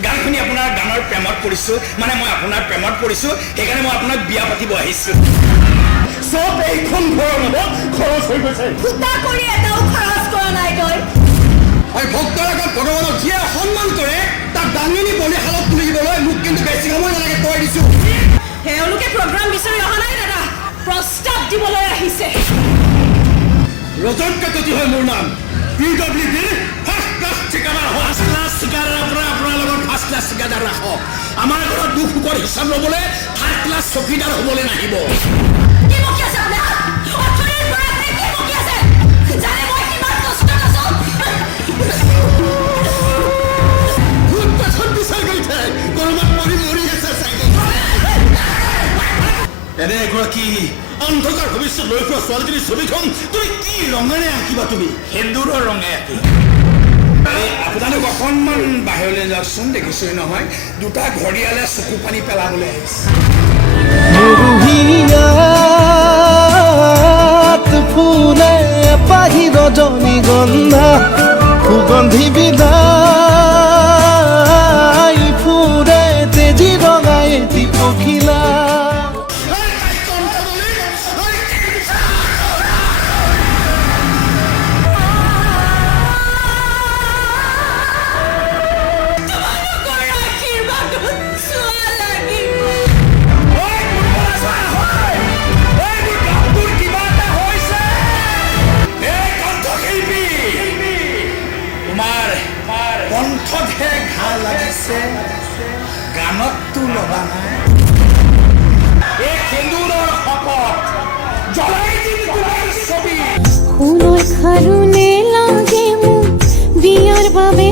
গানখনি আপোনাৰ গানৰ প্ৰেমত পৰিছোঁ, মানে মই আপোনাৰ প্ৰেমত পৰিছোঁ, সেইকাৰণে মই আপোনাক বিয়া পাতিব আহিছোঁ। চব এইখন ঘৰৰ লগত খৰচ হৈ গৈছে। ফুটা কৰি এটাও খৰচ কৰা নাই তই। আৰু ভক্তৰ আগত ভগৱানক যিয়ে সন্মান কৰে তাক দাঙিনী বলিশালত তুলি দিবলৈ মোক কিন্তু বেছি সময় নালাগে কৈ দিছোঁ। তেওঁলোকে প্ৰগ্ৰাম বিচাৰি অহা নাই দাদা, প্ৰস্তাৱ দিবলৈ আহিছে। ৰজত কাকতি হয় মোৰ নাম। PWDৰ ফাৰ্ষ্ট ক্লাছ ঠিকাদাৰ। ফাৰ্ষ্ট ক্লাছ ঠিকাদাৰৰ পৰা আপোনাৰ লগত ফাৰ্ষ্ট ক্লাছ ঠিকাদাৰ ৰাখক। আমাৰ ঘৰত দুখ সুখৰ হিচাপ ল'বলৈ থাৰ্ড ক্লাছ চকীদাৰ হ'বলৈ নাহিব। কি বকি আছে আপুনি? অথনিৰ পৰা আপুনি কি বকি আছে? জানে মই কিমান কষ্টত আছোঁ? ভূত পেছন বিচাৰ গৈছে, কৰবাত মৰি আছে চাগে। এনে এগৰাকী অন্ধকাৰ ভৱিষ্যত লৈ ফুৰা ছোৱালীজনীৰ ছবিখন তুমি কি ৰঙেৰে আঁকিবা? তুমি সেন্দুৰৰ ৰঙে আঁকি। আপোনালোক অকণমান বাহিৰলৈ যাওকচোন, দেখিছোৱেই নহয় দুটা ঘৰিয়ালে চকু পানী পেলাবলৈ আহিছে। ফুলে পাহি রজনীগন্ধা সুগন্ধি বিদায় ফুরে তেজি রঙায় এটি পখিলা। কণ্ঠতহে ঘা লাগিছে, গানততো লগা নাই। এই সেন্দুৰৰ শপত জ্বলাই দিম তোমাৰ ছবি। সোণৰ খাৰুণে লাগে মোক বিয়াৰ বাবে